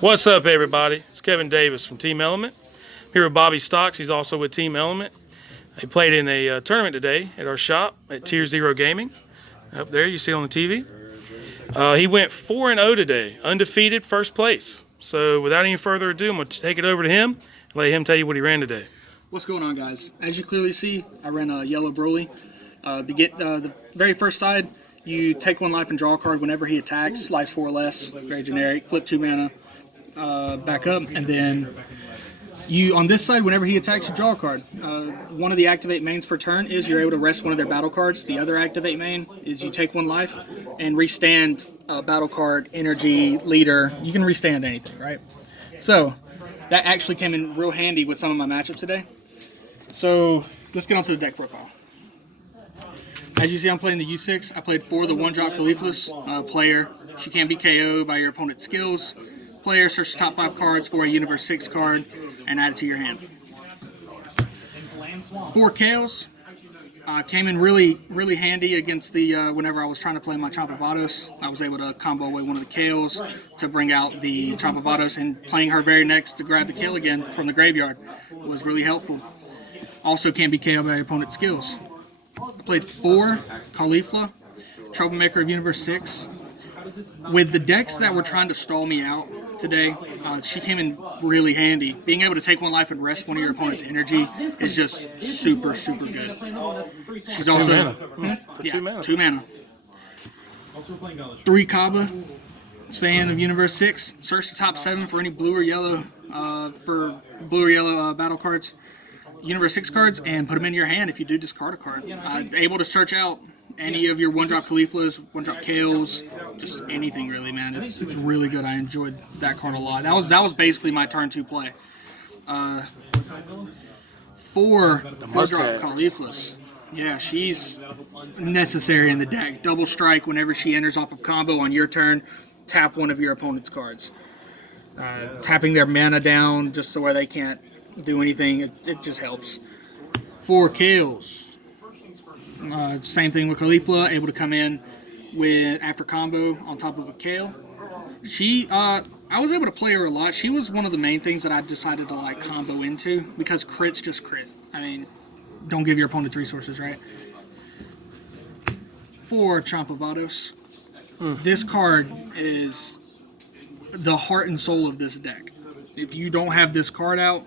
What's up, everybody? It's Kevin Davis from Team Element. I'm here with Bobby Stocks. He's also with Team Element. He played in a tournament today at our shop at Tier Zero Gaming. Up there, you see on the TV. He went 4-0 today, undefeated, first place. So without any further ado, I'm going to take it over to him and let him tell you what he ran today. What's going on, guys? As you clearly see, I ran a yellow Broly. The very first side, you take one life and draw a card whenever he attacks. Life's 4 or less, very generic. Flip 2 mana, back up, and then you on this side, whenever he attacks, you draw a card. One of the activate mains per turn is you're able to rest one of their battle cards. The other activate main is you take one life and restand a battle card, energy, leader. You can restand anything, right? So that actually came in real handy with some of my matchups today. So let's get on to the deck profile. As you see, I'm playing the U6. I played for the one-drop Caulifla's player. She can't be KO'd by your opponent's skills. Player, search the top 5 cards for a Universe 6 card and add it to your hand. 4 Kales came in really handy against the whenever I was trying to play my Chompavados. I was able to combo away one of the Kales to bring out the Chompavados, and playing her very next to grab the Kale again from the graveyard was really helpful. Also can't be KO'd by your opponent's skills. I played 4 Caulifla, Troublemaker of Universe 6. With the decks that were trying to stall me out today, she came in really handy. Being able to take one life and rest one of your opponent's energy is just super good. She's also 2 mana. 2 mana. 3 Kaba, Saiyan of Universe 6. Search the top 7 for any blue or yellow battle cards. Universe 6 cards, and put them in your hand if you do discard a card. Able to search out any of your one-drop Cauliflas, one-drop Kales, just anything really, man. It's really good. I enjoyed that card a lot. That was basically my turn 2 play. 4 4-drop Cauliflas. Yeah, she's necessary in the deck. Double strike whenever she enters off of combo on your turn. Tap one of your opponent's cards. Tapping their mana down just so where they can't do anything, it just helps. 4 Kales. Same thing with Caulifla, able to come in with after combo on top of a Kale. I was able to play her a lot. She was one of the main things that I decided to like combo into because crits just crit. I mean, don't give your opponents resources, right? 4 Chompavados. This card is the heart and soul of this deck. If you don't have this card out,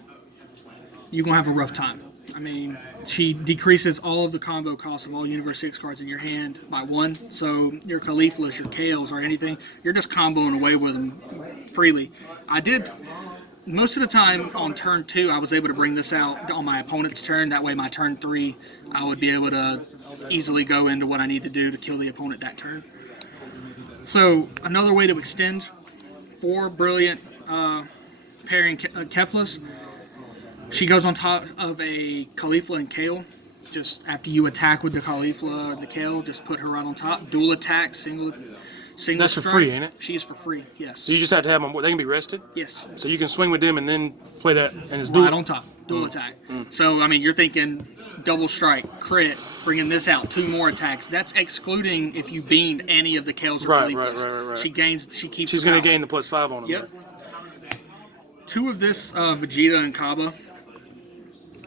you're going to have a rough time. I mean, she decreases all of the combo costs of all Universe 6 cards in your hand by 1. So your Cauliflas, your Kales, or anything, you're just comboing away with them freely. I did, most of the time on turn 2, I was able to bring this out on my opponent's turn. That way my turn 3, I would be able to easily go into what I need to do to kill the opponent that turn. So another way to extend 4 brilliant pairing Keflas. She goes on top of a Caulifla and Kale. Just after you attack with the Caulifla and the Kale, just put her right on top. Dual attack, single That's strike. for free, ain't it? She's for free, yes. So you just have to have them. They can be rested? Yes. So you can swing with them and then play that and it's right on top. Dual attack. So, I mean, you're thinking double strike, crit, bringing this out, 2 more attacks. That's excluding if you beamed any of the Kales or Cauliflas. Right. She keeps She's going to gain the +5 on them. Yep. 2 of this Vegeta and Kaba.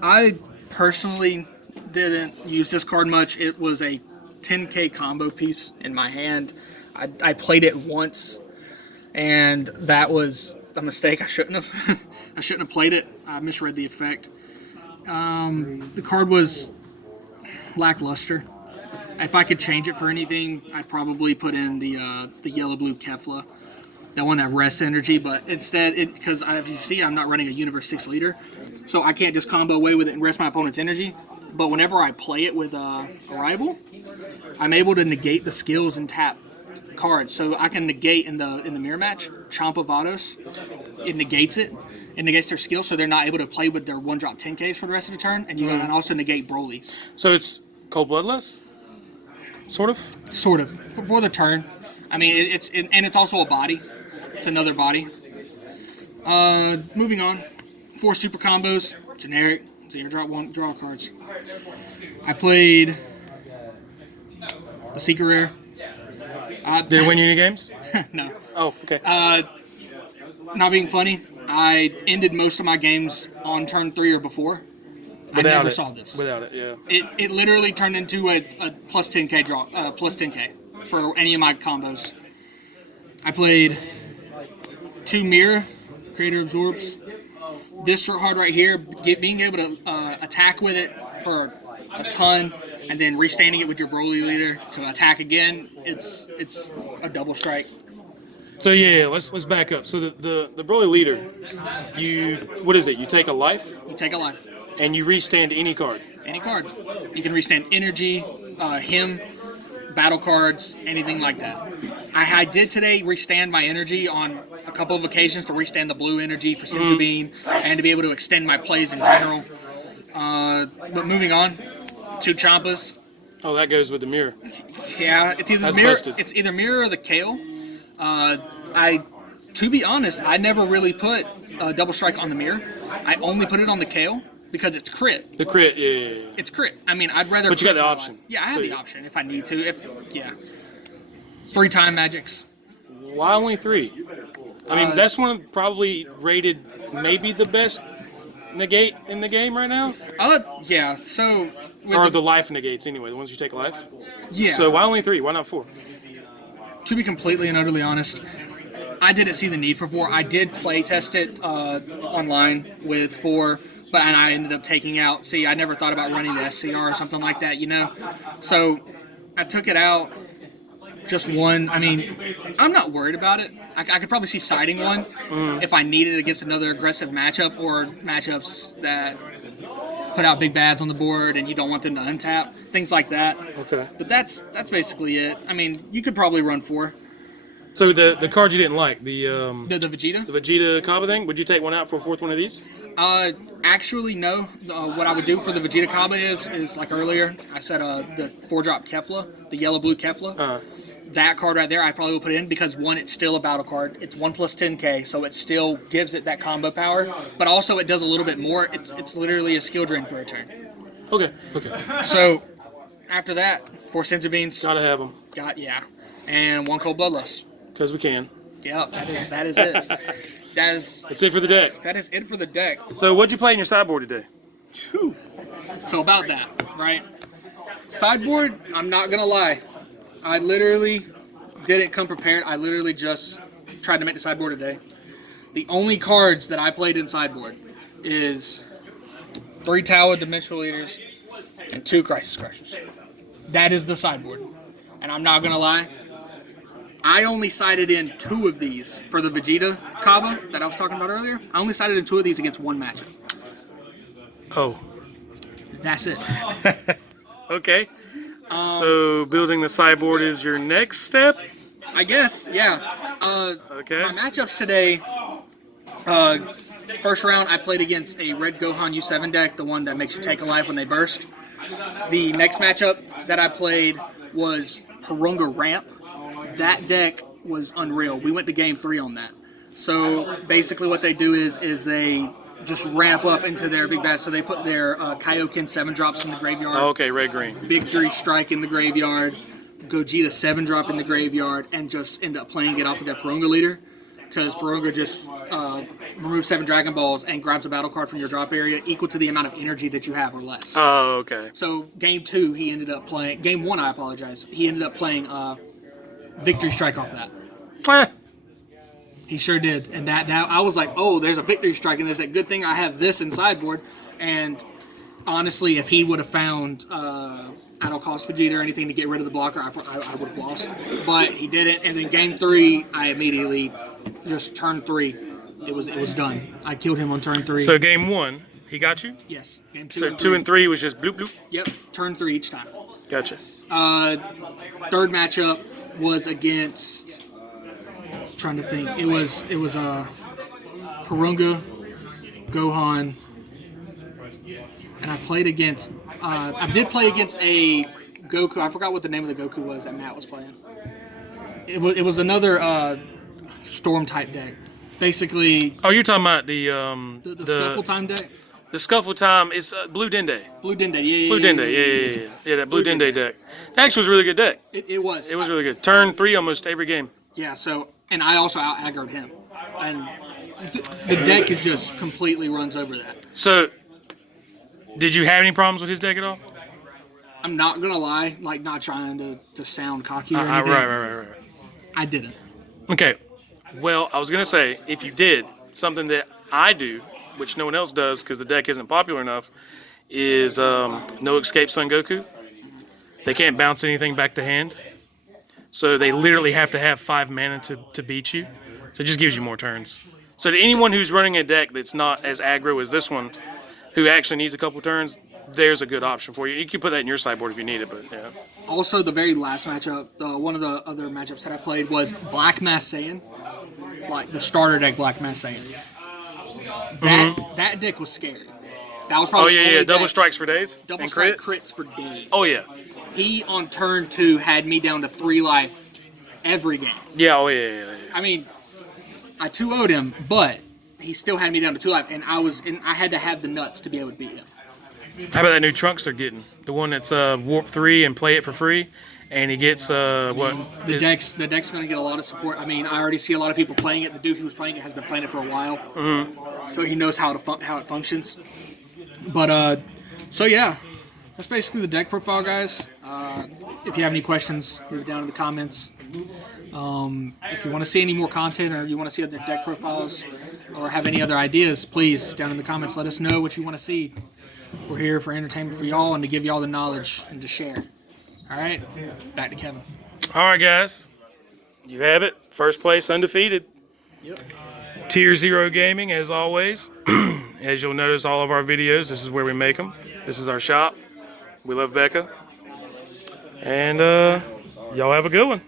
I personally didn't use this card much. It was a 10k combo piece in my hand. I played it once, and that was a mistake. I shouldn't have. I shouldn't have played it. I misread the effect. The card was lackluster. If I could change it for anything, I'd probably put in the yellow-blue Kefla, that one that rests energy. But instead, because as you see, I'm not running a Universe 6 leader. So I can't just combo away with it and rest my opponent's energy. But whenever I play it with a rival, I'm able to negate the skills and tap cards. So I can negate in the mirror match, Chompavados. It negates it. It negates their skills, so they're not able to play with their 1-drop 10Ks for the rest of the turn. And you can also negate Broly's. So it's cold bloodless? Sort of? Sort of. For the turn. I mean, it's also a body. It's another body. Moving on. 4 super combos, generic, 0 draw cards. I played the Secret Rare. Did it win you any games? No. Oh, okay. Not being funny, I ended most of my games on turn 3 or before. I Without never it. saw this. Without it, yeah. It literally turned into a plus 10k draw, plus 10k for any of my combos. I played 2 mirror, creator absorbs. This card right here, being able to attack with it for a ton, and then restanding it with your Broly leader to attack again, it's a double strike. So yeah, let's back up. So the Broly leader, what is it? You take a life You take a life. and you restand any card. Any card. You can restand energy, him, battle cards, anything like that. I did today restand my energy on a couple of occasions to restand the blue energy for Senzu Bean and to be able to extend my plays in general. But moving on, 2 Champas. Oh, that goes with the mirror. Yeah, it's either That's mirror. busted. It's either mirror or the Kale. To be honest, I never really put double strike on the mirror. I only put it on the Kale because it's crit. The crit, yeah. It's crit. I mean, I'd rather. But you got crit the my option. life. Yeah, I have So the option if I need to. 3 time magics. Why only 3? I mean, that's one of probably rated maybe the best negate in the game right now. Yeah. So. Or the life negates anyway, the ones you take a life. Yeah. So why only 3? Why not 4? To be completely and utterly honest, I didn't see the need for 4. I did play test it online with 4, and I ended up taking out. See, I never thought about running the SCR or something like that, So I took it out. Just 1. I mean, I'm not worried about it. I could probably see siding 1 if I needed it against another aggressive matchup or matchups that put out big bads on the board and you don't want them to untap, things like that. Okay. But that's basically it. I mean, you could probably run 4. So the card you didn't like, the Vegeta? the Vegeta Kaba thing, would you take one out for a 4th one of these? Actually, no. What I would do for the Vegeta Kaba is like earlier, I said the 4-drop Kefla, the yellow-blue Kefla. That card right there, I probably will put in because 1, it's still a battle card. It's 1 plus 10k, so it still gives it that combo power. But also, it does a little bit more. It's literally a skill drain for a turn. Okay. So after that, 4 Senzu Beans. Gotta have them. And 1 Cold Bloodlust. Because we can. Yep, that is it. That's it for the deck. That is it for the deck. So what'd you play in your sideboard today? So about that, right? Sideboard, I'm not gonna lie. I literally didn't come prepared. I literally just tried to make the sideboard today. The only cards that I played in sideboard is 3 Tower Dimensional Leaders and 2 Crisis Crushers. That is the sideboard. And I'm not gonna lie, I only sided in 2 of these for the Vegeta Kaba that I was talking about earlier. I only sided in 2 of these against 1 matchup. Oh. That's it. Okay. So building the sideboard is your next step? I guess, yeah. Okay. My matchups today, first round I played against a Red Gohan U7 deck, the one that makes you take a life when they burst. The next matchup that I played was Harunga Ramp. That deck was unreal. We went to game 3 on that. So basically what they do is they just ramp up into their big bad. So they put their Kaioken 7-drops in the graveyard. Oh, okay, red-green. Victory Strike in the graveyard. Gogeta 7-drop in the graveyard. And just end up playing it off of their Porunga leader. Because Porunga just removes 7 Dragon Balls and grabs a battle card from your drop area equal to the amount of energy that you have or less. Oh, okay. So game 2, he ended up playing... Game 1, I apologize. He ended up playing Victory Strike off that. He sure did. And that I was like, oh, there's a Victory Strike, and there's a good thing I have this in sideboard. And honestly, if he would have found Cost Vegeta or anything to get rid of the blocker, I would have lost. But he didn't. And then game 3, I immediately just turn 3. It was done. I killed him on turn 3. So game 1, he got you? Yes. Game 2. So 2 and 3 was just bloop bloop? Yep. Turn 3 each time. Gotcha. Third matchup was against... Trying to think. It was Porunga, Gohan, and I played against. I did play against a Goku. I forgot what the name of the Goku was that Matt was playing. It was another storm type deck. Basically. Oh, you're talking about the Scuffle Time deck. The Scuffle Time is Blue Dende. Blue Dende, yeah. Blue Dende, yeah. That Blue Dende deck. That actually was a really good deck. It was. It was really good. Turn 3 almost every game. Yeah. So, and I also out aggroed him, and The deck is just completely runs over that. So, did you have any problems with his deck at all? I'm not gonna lie, like not trying to sound cocky or anything. Right. I didn't. Okay. Well, I was gonna say if you did something that I do, which no one else does because the deck isn't popular enough, is no escape Son Goku. They can't bounce anything back to hand, so they literally have to have 5 mana to beat you. So it just gives you more turns. So to anyone who's running a deck that's not as aggro as this one, who actually needs a couple turns, there's a good option for you. You can put that in your sideboard if you need it, but yeah. Also, the very last matchup, one of the other matchups that I played was Black Mass Saiyan, like the starter deck Black Mass Saiyan. That deck was scary. That was probably Oh yeah, double strikes for days double and strike crit. crits for days. Oh yeah, He on turn 2 had me down to 3 life every game. yeah, oh yeah. I mean, I 2-0'd him, but he still had me down to 2 life, and I had to have the nuts to be able to beat him. How about that new Trunks they're getting? The one that's Warp 3 and play it for free, and he gets what? The deck's going to get a lot of support. I mean, I already see a lot of people playing it. The dude who was playing it has been playing it for a while, so he knows how it functions. But so yeah, that's basically the deck profile, guys. If you have any questions, leave it down in the comments. If you want to see any more content or you want to see other deck profiles or have any other ideas, please, down in the comments, let us know what you want to see. We're here for entertainment for y'all and to give y'all the knowledge and to share. All right, back to Kevin. All right, guys, you have it. First place, undefeated. Yep. Tier 0 Gaming, as always. As you'll notice, all of our videos, this is where we make them. This is our shop. We love Becca. And y'all have a good one.